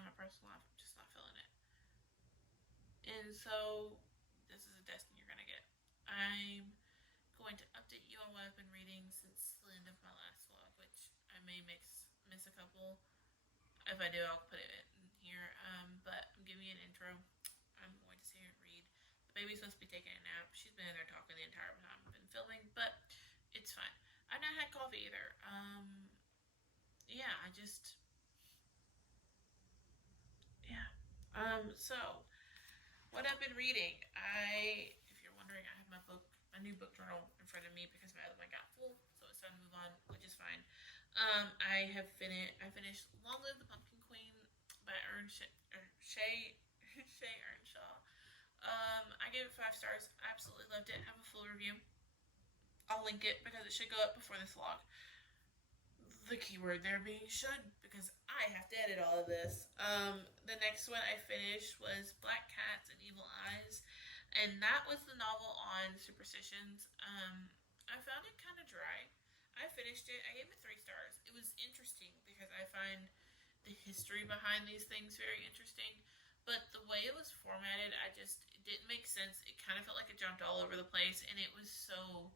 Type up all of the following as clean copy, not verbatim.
in my personal life, I'm just not feeling it. And so, this is a destiny you're gonna get. I'm going to update you on what I've been reading since the end of my last vlog, which I may miss a couple. If I do, I'll put it in here. But I'm giving you an intro. I'm going to sit here and read. The baby's supposed to be taking a nap. She's been in there talking the entire time I've been filming, but it's fine. I've not had coffee either. Yeah, yeah. So what I've been reading, if you're wondering, I have my new book journal in front of me because my other one got full, so it's time to move on, which is fine. I finished Long Live the Pumpkin Queen by Shay Earnshaw. I gave it 5 stars. I absolutely loved it. I have a full review. I'll link it because it should go up before this vlog. The keyword there being should, because I have to edit all of this. The next one I finished was Black Cats and Evil Eyes, and that was the novel on superstitions. I found it kind of dry. I finished it. I gave it 3 stars. It was interesting because I find the history behind these things very interesting. But the way it was formatted, it didn't make sense. It kind of felt like it jumped all over the place, and it was so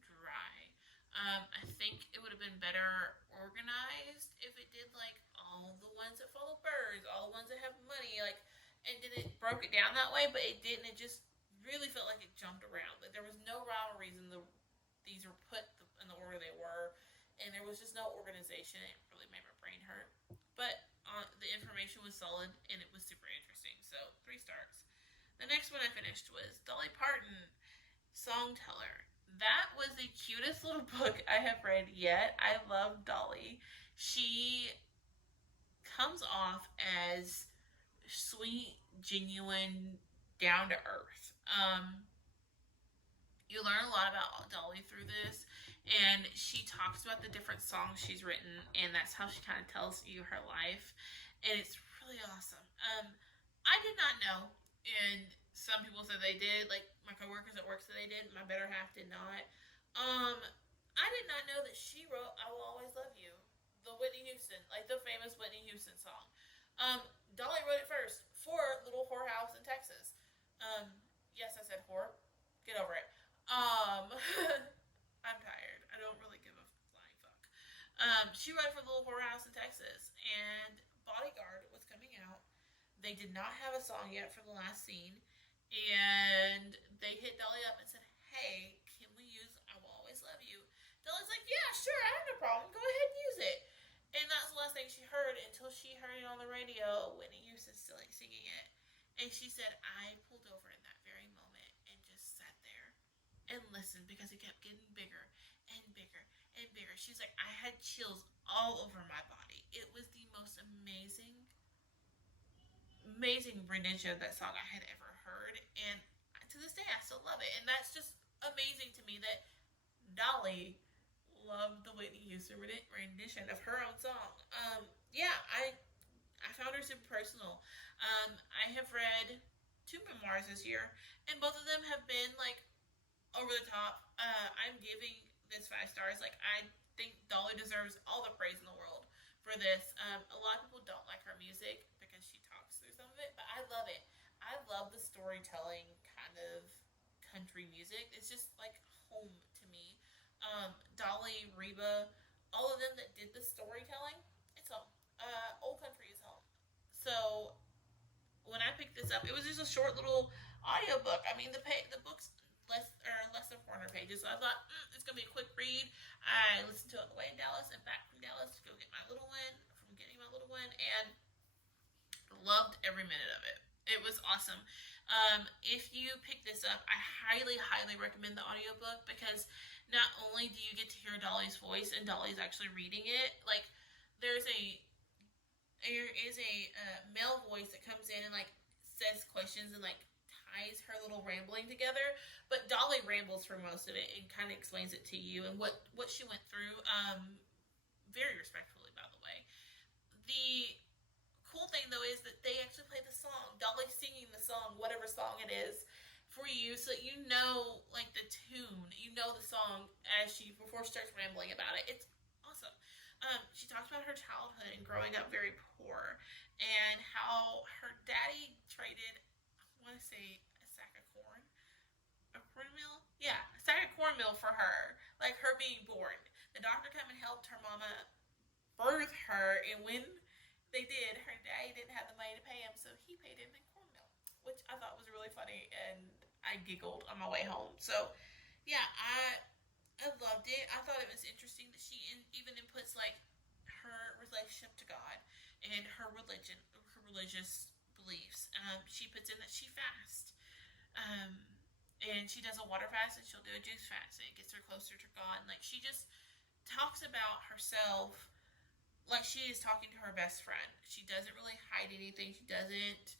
dry. I think it would have been better organized if it did like all the ones that follow birds, all the ones that have money, like, and then it broke it down that way. But it didn't. It just really felt like it jumped around. Like there was no rhyme or reason these were put in the order they were, and there was just no organization. It really made my brain hurt. But the information was solid and it was super interesting. So 3 stars. The next one I finished was Dolly Parton, Songteller. That was the cutest little book I have read yet. I love Dolly. She comes off as sweet, genuine, down to earth. You learn a lot about Dolly through this, and she talks about the different songs she's written, and that's how she kind of tells you her life, and it's really awesome. I did not know, and some people said they did, like my coworkers at work said they did. My better half did not. Um, I did not know that she wrote "I Will Always Love You," the Whitney Houston, like the famous Whitney Houston song. Dolly wrote it first for Little Whorehouse in Texas. Um, yes, I said whore. Get over it. Um, I'm tired. I don't really give a flying fuck. She wrote for Little Whorehouse in Texas, and Bodyguard was coming out. They did not have a song yet for the last scene, and they hit Dolly up and said, "Hey, can we use I Will Always Love You?" Dolly's like, "Yeah, sure, I have no problem. Go ahead and use it." And that's the last thing she heard until she heard it on the radio, Whitney Houston still like singing it. And she said, "I pulled over in that very moment and just sat there and listened because it kept getting bigger and bigger and bigger." She's like, "I had chills all over my body. It was the most amazing rendition of that song I had ever heard, and to this day I still love it." And that's just amazing to me that Dolly loved the Whitney Houston rendition of her own song. Yeah, I found her super personal. I have read 2 memoirs this year, and both of them have been like over the top. I'm giving this 5 stars. Like I think Dolly deserves all the praise in the world for this. A lot of people don't like her music because she talks through some of it, but I love it. I love the storytelling kind of country music. It's just like home to me. Dolly, Reba, all of them that did the storytelling, it's home. Old Country is home. So when I picked this up, it was just a short little audiobook. I mean, the book's less than 400 pages. So I thought it's gonna be a quick read. I listened to it on the way in Dallas and back from Dallas to go get my little one from getting my little one, and loved every minute of it. It was awesome. If you pick this up, I highly recommend the audiobook because not only do you get to hear Dolly's voice and Dolly's actually reading it, like there's a there is a male voice that comes in and like says questions and like ties her little rambling together. But Dolly rambles for most of it and kind of explains it to you and what she went through. Very respectfully, by the way. The cool thing though is that they actually play the song. Dolly singing the song, whatever song it is, for you, so that you know like the tune, you know the song as she before she starts rambling about it. It's awesome. She talks about her childhood and growing up very poor, and how her daddy traded, I want to say, a sack of corn, a cornmeal, yeah, a sack of cornmeal for her, like her being born. The doctor came and helped her mama birth her, and when they did, her daddy didn't have the money to pay him, so he paid him in cornmeal, which I thought was really funny, and I giggled on my way home. So, yeah, I loved it. I thought it was interesting that she even inputs like her relationship to God and her religion, her religious beliefs. She puts in that she fasts, um, and she does a water fast, and she'll do a juice fast, and it gets her closer to God. And like she just talks about herself like she is talking to her best friend. She doesn't really hide anything. She doesn't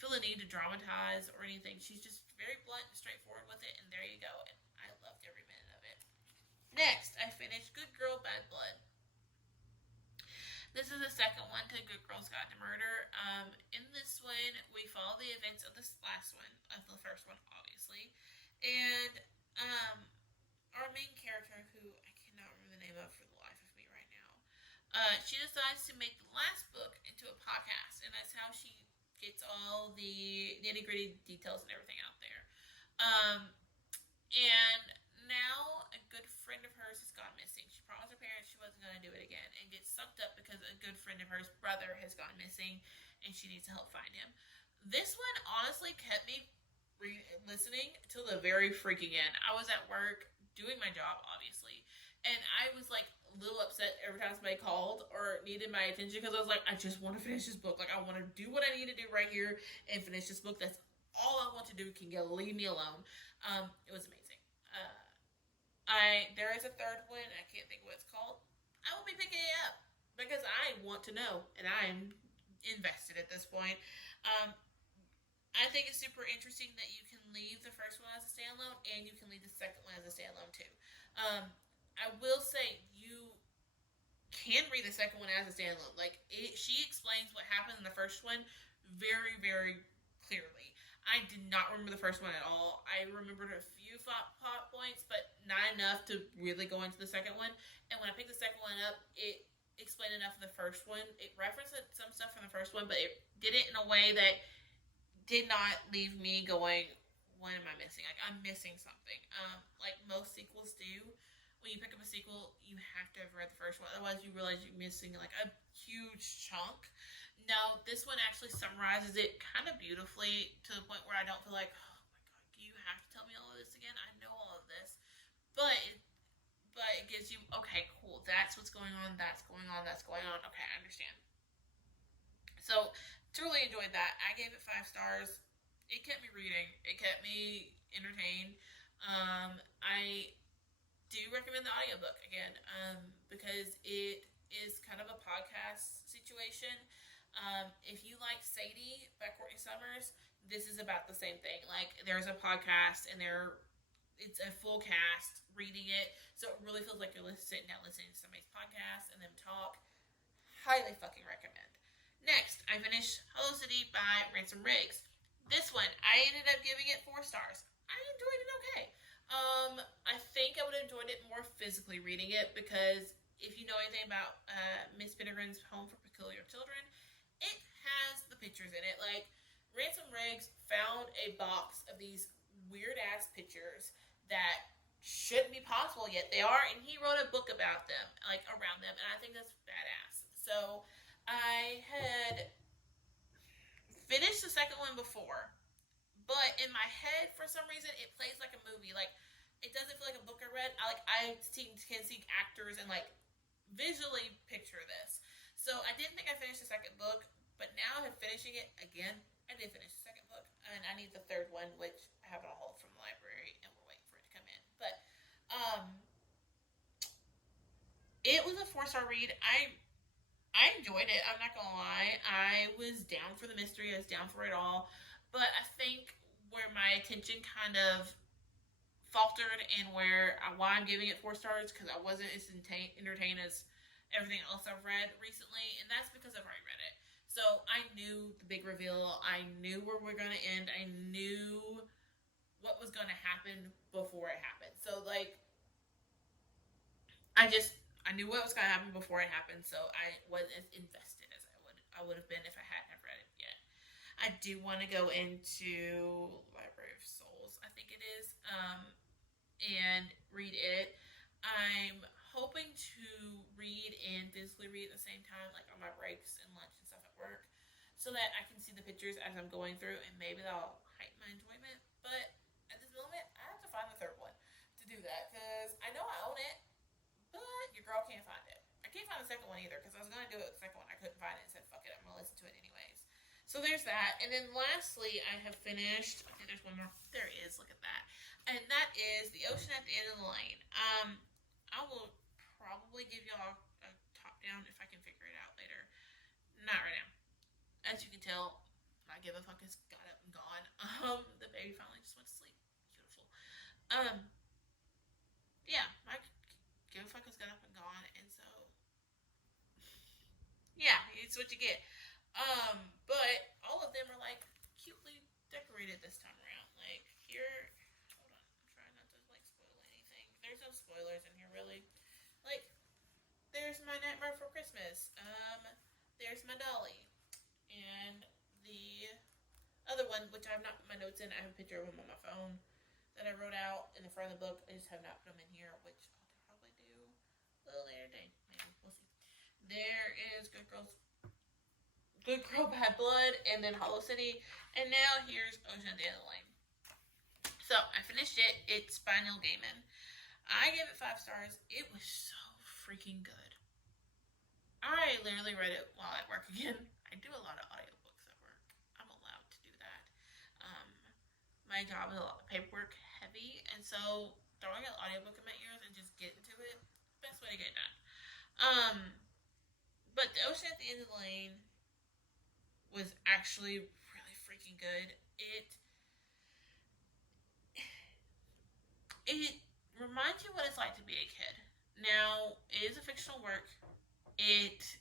feel a need to dramatize or anything. She's just very blunt and straightforward with it, and there you go. And I loved every minute of it. Next, I finished Good Girl, Bad Blood. This is the second one to Good Girls Guide to Murder. In this one, we follow the events of this last one, of the first one, obviously. And our main character, who I cannot remember the name of for the life of me right now, she decides to make the last book into a podcast, and that's how she gets all the nitty gritty details and everything out there. And now a good friend of hers has gone missing. She promised her parents she wasn't going to do it again, and gets sucked up because a good friend of hers brother has gone missing, and she needs to help find him. This one honestly kept me listening till the very freaking end. I was at work doing my job, obviously, and I was like a little upset every time somebody called or needed my attention because I was like, I just want to finish this book. Like, I want to do what I need to do right here and finish this book. That's all I want to do. Can you leave me alone? It was amazing. There is a third one. I can't think of what it's called. I will be picking it up because I want to know, and I'm invested at this point. Um, I think it's super interesting that you can leave the first one as a standalone and you can leave the second one as a standalone too. I will say you can read the second one as a standalone. She explains what happened in the first one very, very clearly. I did not remember the first one at all. I remembered a few plot points, but not enough to really go into the second one. And when I picked the second one up, it explained enough of the first one. It referenced some stuff from the first one, but it did it in a way that did not leave me going, what am I missing? Like, I'm missing something. Like most sequels do. When you pick up a sequel, you have to have read the first one. Otherwise, you realize you're missing like a huge chunk. No, this one actually summarizes it kind of beautifully to the point where I don't feel like, oh my god, you have to tell me all of this again. I know all of this, but it gives you, okay, cool. That's what's going on. That's going on. That's going on. Okay, I understand. So truly enjoyed that. I gave it 5 stars. It kept me reading. It kept me entertained. I do recommend the audiobook again because it is kind of a podcast situation. If you like Sadie by Courtney Summers, this is about the same thing. Like, there's a podcast and it's a full cast reading it, so it really feels like you're sitting down listening to somebody's podcast and them talk. Highly fucking recommend. Next, I finished Hello City by Ransom Riggs. This one, I ended up giving it 4 stars. I enjoyed it okay. I think I would have enjoyed it more physically reading it because if you know anything about Miss Pendergrain's Home for Peculiar Children, it has the pictures in it. Like, Ransom Riggs found a box of these weird ass pictures that shouldn't be possible yet they are, and he wrote a book about them, like around them, and I think that's badass. So I had finished the second one before, but in my head, for some reason, it plays like a movie. Like, it doesn't feel like a book I read. I can see actors and like visually picture this. So I didn't think I finished the second book, but now I'm finishing it again. I did finish the second book, and I need the third one, which I have on hold from the library, and we're waiting for it to come in. But it was a 4-star read. I enjoyed it. I'm not gonna lie. I was down for the mystery. I was down for it all. But I think where my attention kind of faltered and why I'm giving it 4 stars because I wasn't as entertained as everything else I've read recently, and that's because I've already read it. So I knew the big reveal. I knew where we're gonna end. I knew what was gonna happen before it happened. So like, I knew what was gonna happen before it happened. So I wasn't as invested as I I would have been if I hadn't have read it yet. I do want to go into Library of Souls, I think it is, and read it. I'm hoping to read and physically read at the same time, like on my breaks and lunch and stuff at work, so that I can see the pictures as I'm going through, and maybe that'll heighten my enjoyment. But at this moment, I have to find the third one to do that because I know I own it, but your girl can't find it. I can't find the second one either because I was going to do it with the second one. I couldn't find it and said, fuck it, I'm going to listen to it anyways. So there's that. And then lastly, I have finished, I think there's one more. There is, look at that. And that is The Ocean at the End of the Lane. I will probably give y'all a top down if I can figure it out later. Not right now. As you can tell, my give a fuck has got up and gone. The baby finally just went to sleep. Beautiful. Yeah, my give a fuck has got up and gone, and so yeah, it's what you get. But all of them are like cutely decorated this time around. Like here, hold on, I'm trying not to like spoil anything. There's no spoilers in here really. Like there's my Nightmare Before Christmas. There's my Dolly, and the other one, which I have not put my notes in. I have a picture of him on my phone that I wrote out in the front of the book. I just have not put them in here, which I'll probably do a little later today. Maybe we'll see. There is Good Girl, Bad Blood, and then Hollow City, and now here's Ocean at the End of the Lane. So I finished it. It's by Neil Gaiman. I gave it 5 stars. It was so freaking good. I literally read it while at work again. I do a lot of audiobooks at work. I'm allowed to do that. My job is a lot of paperwork heavy, and so throwing an audiobook in my ears and just getting to it, best way to get it done. But The Ocean at the End of the Lane was actually really freaking good. It reminds you what it's like to be a kid. Now, it is a fictional work. It's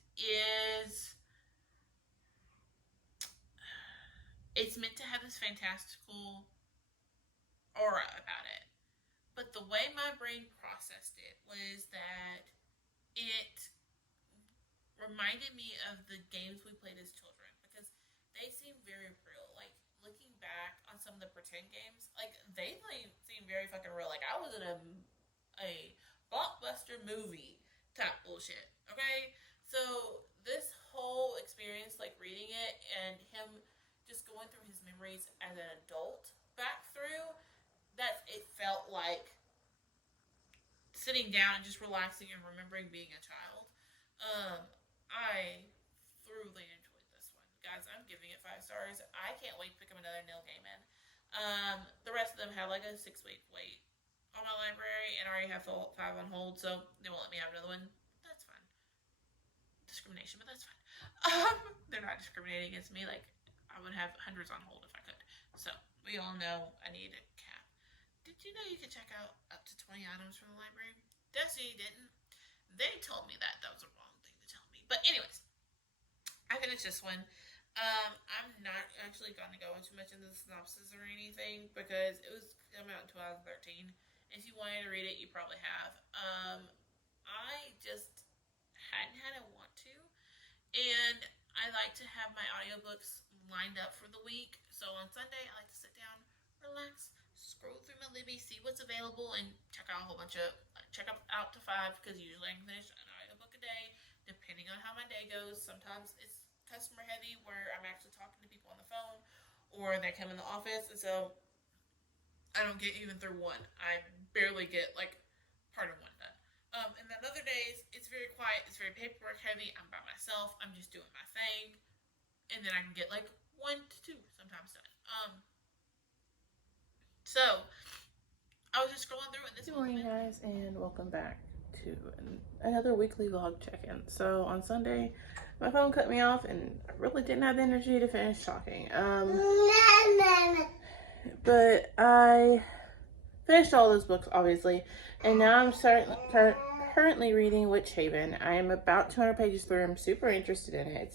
meant to have this fantastical aura about it. But the way my brain processed it was that it reminded me of the games we played as children because they seem very real. Like looking back on some of the pretend games, like they seem very fucking real. Like I was in a blockbuster movie type bullshit. Okay, so this whole experience, like reading it and him just going through his memories as an adult back through, that it felt like sitting down and just relaxing and remembering being a child. I thoroughly enjoyed this one. Guys, I'm giving it 5 stars. I can't wait to pick up another Neil Gaiman. The rest of them have like a 6-week wait on my library, and I already have 5 on hold, so they won't let me have another one. That's fine. Discrimination, but that's fine. They're not discriminating against me. Like, I would have hundreds on hold if I could. So, we all know I need a cap. Did you know you could check out up to 20 items from the library? Destiny didn't. They told me that. That was a wrong thing to tell me. But anyways, I finished this one. I'm not actually going to go into much into the synopsis or anything because it was coming out in 2013. If you wanted to read it, you probably have. I just hadn't had a want to. And I like to have my audiobooks lined up for the week. So on Sunday, I like to sit down, relax, scroll through my Libby, see what's available, and check out out to 5 because usually I can finish an audiobook a day, depending on how my day goes. Sometimes it's customer heavy where I'm actually talking to people on the phone, or they come in the office, and so I don't get even through one. I barely get like part of one done. And then other days, it's very quiet, it's very paperwork heavy, I'm by myself, I'm just doing my thing, and then I can get like 1 to 2 sometimes done. So, I was just scrolling through it this morning. Good morning, guys, and welcome back to another weekly vlog check-in. So, on Sunday, my phone cut me off, and I really didn't have the energy to finish talking. But I finished all those books, obviously, and now I'm currently reading Witch Haven. I am about 200 pages through. I'm super interested in it.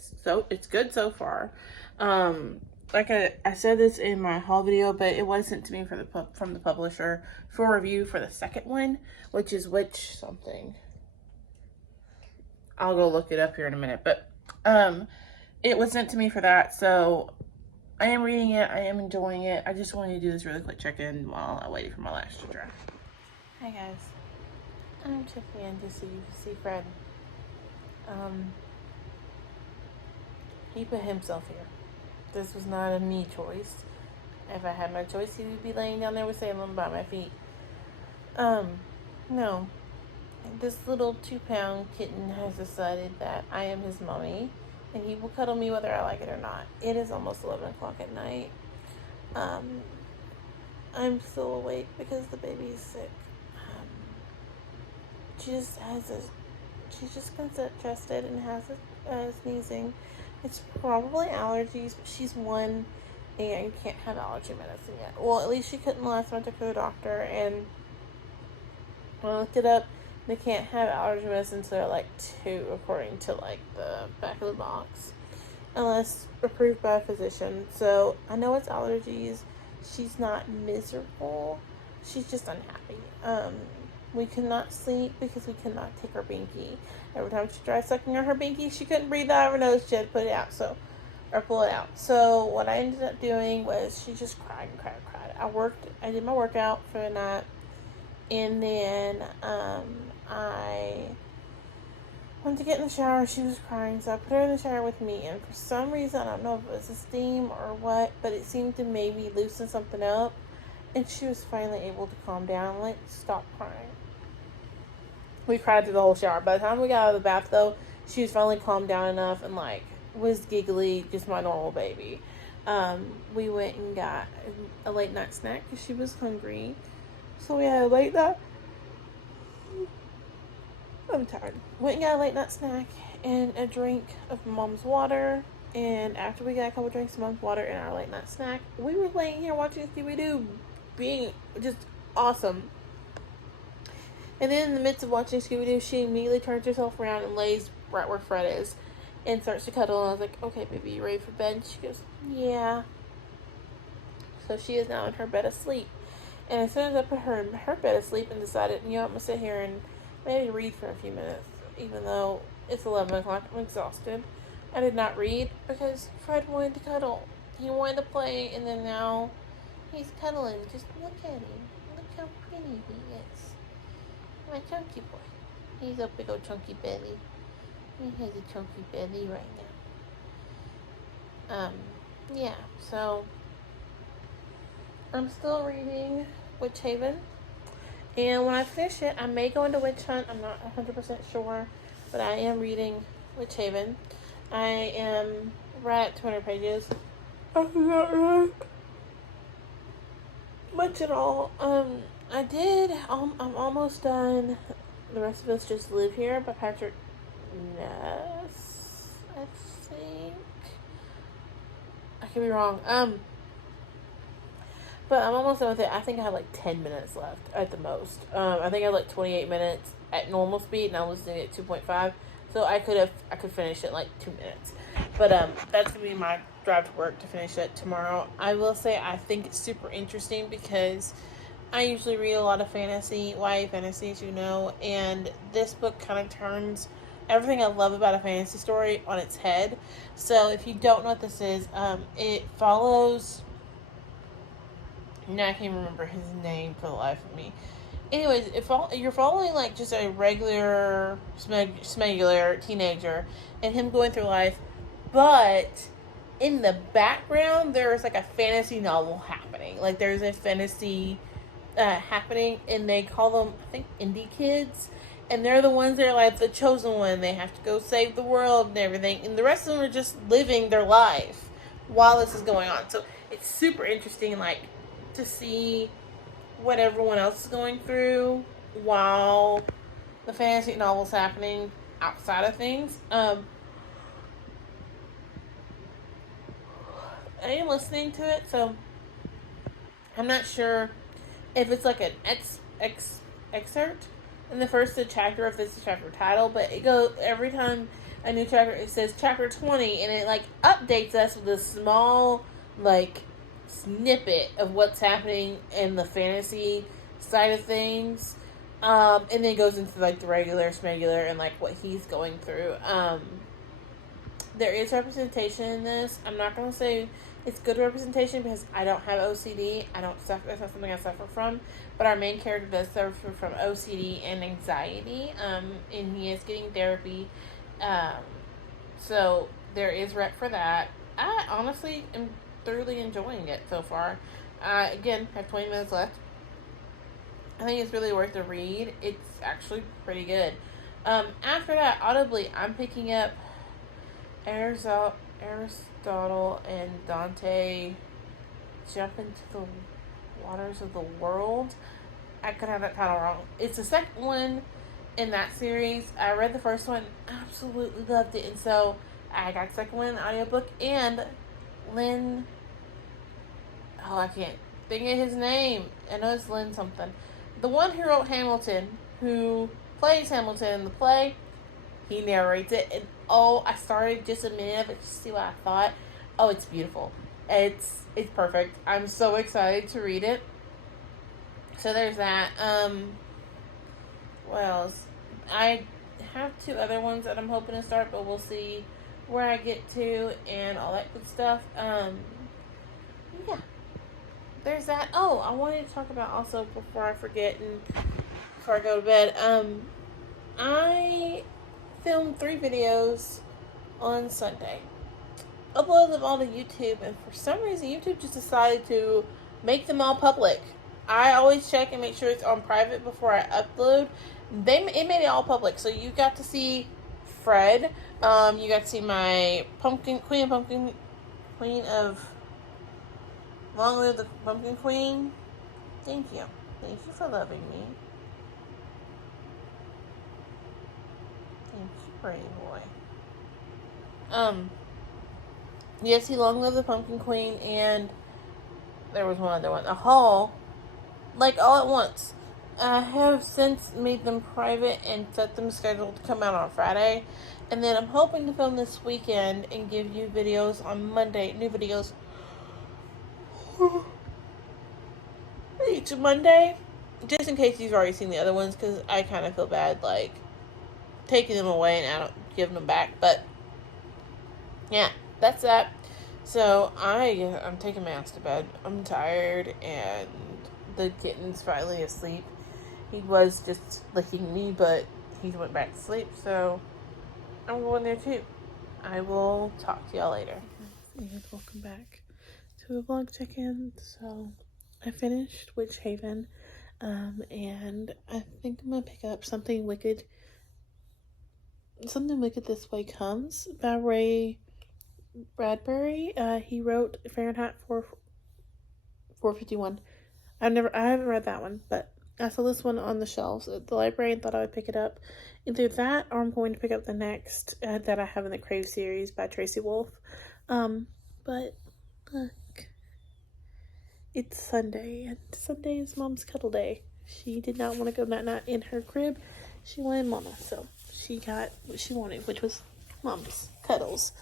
It's good so far. Like I said this in my haul video, but it was sent to me from the publisher for review for the second one, which is Witch something. I'll go look it up here in a minute, but it was sent to me for that. So I am reading it. I am enjoying it. I just wanted to do this really quick check-in while I waited for my lash to dry. Hi guys. I'm checking in to see Fred. He put himself here. This was not a me choice. If I had my choice, he would be laying down there with Salem by my feet. No. This little 2-pound kitten has decided that I am his mommy, and he will cuddle me whether I like it or not. It is almost 11 o'clock at night. I'm still awake because the baby is sick. She's just congested and has sneezing. It's probably allergies, but she's 1 and can't have allergy medicine yet. Well, at least she couldn't last time I took her to the doctor, and when I looked it up, they can't have allergy medicine until they're like 2, according to like the back of the box, unless approved by a physician. So I know it's allergies. She's not miserable. She's just unhappy. We could not sleep because we could not take her binky. Every time she tried sucking on her binky, she couldn't breathe out of her nose. She had to put it out, or pull it out. So what I ended up doing was she just cried and cried and cried. I did my workout for the night, and then I went to get in the shower. She was crying, so I put her in the shower with me, and for some reason, I don't know if it was the steam or what, but it seemed to maybe loosen something up, and she was finally able to calm down and like stop crying. We cried through the whole shower. By the time we got out of the bath, though, she was finally calmed down enough and like was giggly, just my normal baby. We went and got a late night snack because she was hungry, so we had a late night. I'm tired. Went and got a late night snack and a drink of Mom's water. And after we got a couple drinks of Mom's water and our late night snack, we were laying here watching Scooby-Doo, being just awesome. And then in the midst of watching Scooby-Doo, she immediately turns herself around and lays right where Fred is and starts to cuddle. And I was like, okay, baby, you ready for bed? And she goes, yeah. So she is now in her bed asleep. And as soon as I put her in her bed asleep and decided, I'm going to sit here and maybe read for a few minutes, even though it's 11 o'clock, I'm exhausted. I did not read because Fred wanted to cuddle. He wanted to play, and then now he's cuddling. Just look at him. Look how pretty he is. My chunky boy. He's a big old chunky belly. He has a chunky belly right now. Yeah, so I'm still reading Witch Haven. And when I finish it, I may go into Witch Hunt. I'm not 100% sure, but I am reading Witch Haven. I am right at 200 pages. I'm not right much at all. I'm almost done. The Rest of Us Just Live Here by Patrick Ness, I think. I could be wrong. But I'm almost done with it. I think I have like 10 minutes left at the most. I think I have like 28 minutes at normal speed, and I'm listening at 2.5. So I could finish it in like 2 minutes. But that's gonna be my drive to work to finish it tomorrow. I will say I think it's super interesting because I usually read a lot of fantasy, YA fantasy, as you know, and this book kind of turns everything I love about a fantasy story on its head. So if you don't know what this is, it follows. Now I can't remember his name for the life of me. Anyways, you're following like just a regular smuggler teenager and him going through life, but in the background there's like a fantasy novel happening. Like there's a fantasy happening, and they call them, I think, indie kids, and they're the ones that are like the chosen one. They have to go save the world and everything, and the rest of them are just living their life while this is going on. So it's super interesting, like, to see what everyone else is going through while the fantasy novel's happening outside of things. I am listening to it, so I'm not sure if it's like an excerpt in the first chapter, if it's the chapter title, but it goes every time a new chapter, it says chapter 20, and it like updates us with a small like snippet of what's happening in the fantasy side of things, and then goes into like the regular smuggler and like what he's going through. there is representation in this. I'm not going to say it's good representation because I don't have OCD. I don't suffer. That's not something I suffer from. But our main character does suffer from OCD and anxiety. And he is getting therapy. So there is rep for that. I honestly am thoroughly enjoying it so far. Again, have 20 minutes left. I think it's really worth the read. It's actually pretty good. After that, audibly, I'm picking up Aristotle and Dante Jump into the Waters of the World. I could have that title wrong. It's the second one in that series. I read the first one, absolutely loved it, and so I got the second one in audiobook. And Lynn, I can't think of his name. I know it's Lynn something. The one who wrote Hamilton, who plays Hamilton in the play, he narrates it. And I started just a minute of it to see what I thought. Oh, it's beautiful. It's perfect. I'm so excited to read it. So there's that. What else? I have 2 other ones that I'm hoping to start, but we'll see where I get to and all that good stuff. Yeah. There's that. Oh, I wanted to talk about also before I forget and before I go to bed. I filmed 3 videos on Sunday. Uploaded them all to YouTube, and for some reason YouTube just decided to make them all public. I always check and make sure it's on private before I upload. It made it all public, so you got to see Fred. You got to see my Queen of Long Live the Pumpkin Queen. Thank you for loving me. Thank you, pretty boy. Yes, he Long Live the Pumpkin Queen, and there was one other one. A haul, like all at once. I have since made them private and set them scheduled to come out on Friday. And then I'm hoping to film this weekend and give you videos on Monday. New videos each Monday. Just in case you've already seen the other ones, because I kind of feel bad, like, taking them away and I don't giving them back. But, yeah, that's that. So, I'm taking my ass to bed. I'm tired, and the kitten's finally asleep. He was just licking me, but he went back to sleep, so I'm going there too. I will talk to y'all later. And welcome back to a vlog check-in. So, I finished Witch Haven, and I think I'm gonna pick up Something Wicked This Way Comes by Ray Bradbury. He wrote Fahrenheit 451. I haven't read that one, but I saw this one on the shelves at the library and thought I would pick it up. Either that, or I'm going to pick up the next that I have in the Crave series by Tracy Wolff. But look, it's Sunday, and Sunday is Mom's cuddle day. She did not want to go that night in her crib. She wanted Mama, so she got what she wanted, which was Mom's cuddles.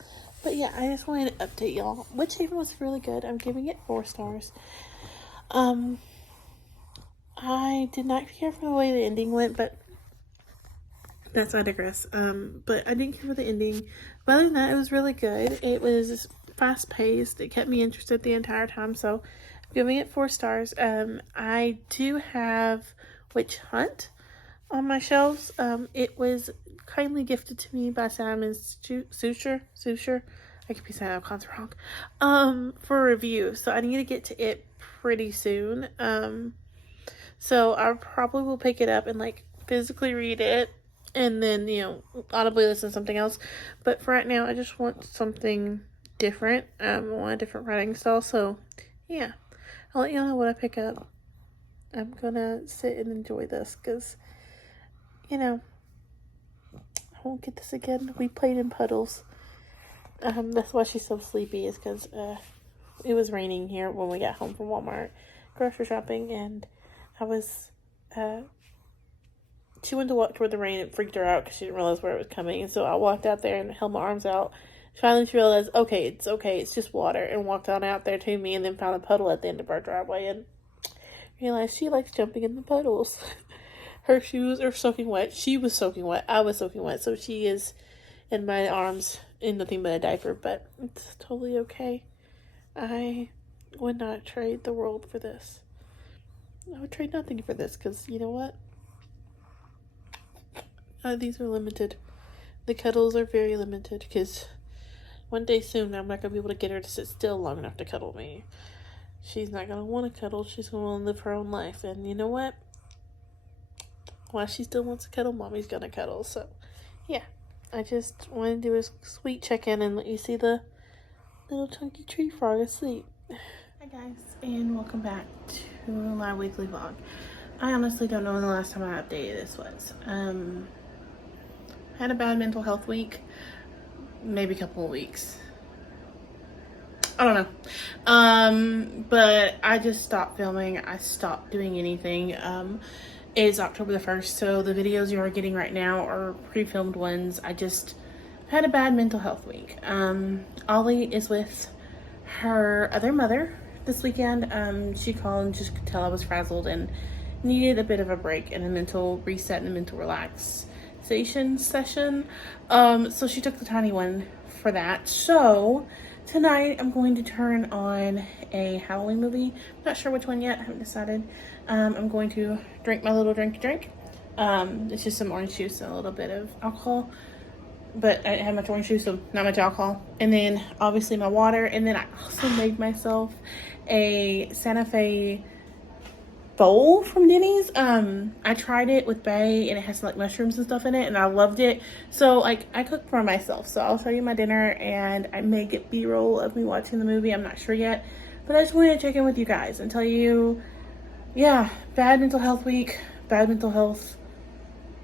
But yeah, I just wanted to update y'all. Witch Haven was really good. I'm giving it 4 stars. I did not care for the way the ending went, but that's I digress. But I didn't care for the ending. But other than that, it was really good. It was fast paced. It kept me interested the entire time. So I'm giving it 4 stars. I do have Witch Hunt on my shelves. It was kindly gifted to me by Simon Suture. I could be saying all kinds wrong. For review. So I need to get to it pretty soon. So I probably will pick it up and like physically read it, and then, audibly listen to something else. But for right now, I just want something different. I want a different writing style. So yeah, I'll let you know what I pick up. I'm gonna sit and enjoy this because, I won't get this again. We played in puddles. That's why she's so sleepy, is because it was raining here when we got home from Walmart grocery shopping, and I was, she went to walk toward the rain. It freaked her out because she didn't realize where it was coming. And so I walked out there and held my arms out. Finally, she realized, okay, it's just water. And walked on out there to me and then found a puddle at the end of our driveway and realized she likes jumping in the puddles. Her shoes are soaking wet. She was soaking wet. I was soaking wet. So she is in my arms in nothing but a diaper, but it's totally okay. I would not trade the world for this. I would trade nothing for this, because you know what? These are limited. The cuddles are very limited, because one day soon I'm not going to be able to get her to sit still long enough to cuddle me. She's not going to want to cuddle. She's going to want to live her own life. And you know what? While she still wants to cuddle, Mommy's going to cuddle. So, yeah. I just wanted to do a sweet check-in and let you see the little chunky tree frog asleep. Hi guys, and welcome back to my weekly vlog. I honestly don't know when the last time I updated this was. Had a bad mental health week, maybe a couple of weeks. I don't know. But I just stopped filming. I stopped doing anything. It's October the 1st, so the videos you are getting right now are pre-filmed ones. I just had a bad mental health week. Ollie is with her other mother this weekend. She called and just could tell I was frazzled and needed a bit of a break and a mental reset and a mental relaxation session. So she took the tiny one for that. So tonight I'm going to turn on a Halloween movie. Not sure which one yet. I haven't decided. I'm going to drink my little drink. It's just some orange juice and a little bit of alcohol. But I didn't have much orange juice, so not much alcohol. And then obviously my water. And then I also made myself a Santa Fe bowl from Denny's. I tried it with Bay and it has like mushrooms and stuff in it and I loved it. So like I cooked for myself. So I'll show you my dinner and I may get B-roll of me watching the movie. I'm not sure yet. But I just wanted to check in with you guys and tell you, yeah, bad mental health week, bad mental health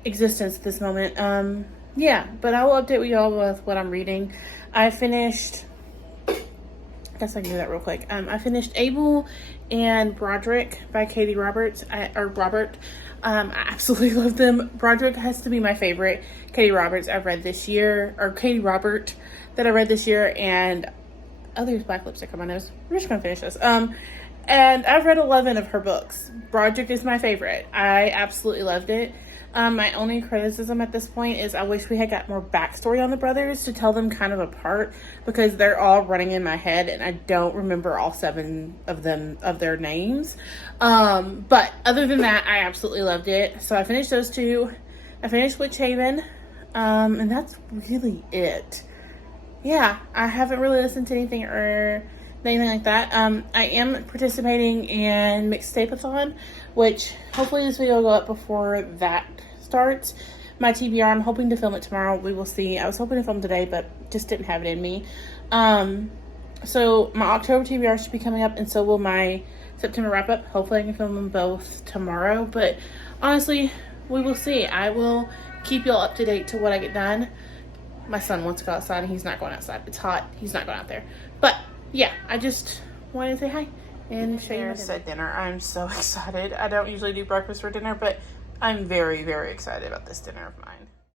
existence at this moment. Yeah, but I will update you all with what I'm reading. I finished, I guess I can do that real quick. I finished Abel and Broderick by Katie Roberts, Robert. I absolutely love them. Broderick has to be my favorite. Katie Roberts I've read this year, or Katie Robert that I read this year, and oh, there's black lipstick on my nose. We're just gonna finish this. And I've read 11 of her books. Broderick is my favorite. I absolutely loved it. My only criticism at this point is I wish we had got more backstory on the brothers to tell them kind of apart, because they're all running in my head and I don't remember all 7 of them, of their names. But other than that, I absolutely loved it. So I finished those 2. I finished Witch Haven. And that's really it. Yeah, I haven't really listened to anything or anything like that. I am participating in Mixtape-a-thon, which hopefully this video will go up before that starts. My TBR, I'm hoping to film it tomorrow. We will see. I was hoping to film today, but just didn't have it in me. So my October TBR should be coming up, and so will my September wrap-up. Hopefully I can film them both tomorrow, but honestly, we will see. I will keep y'all up to date to what I get done. My son wants to go outside, and he's not going outside. It's hot. He's not going out there. But yeah, I just wanted to say hi and show you my dinner. I'm so excited. I don't usually do breakfast for dinner, but I'm very, very excited about this dinner of mine.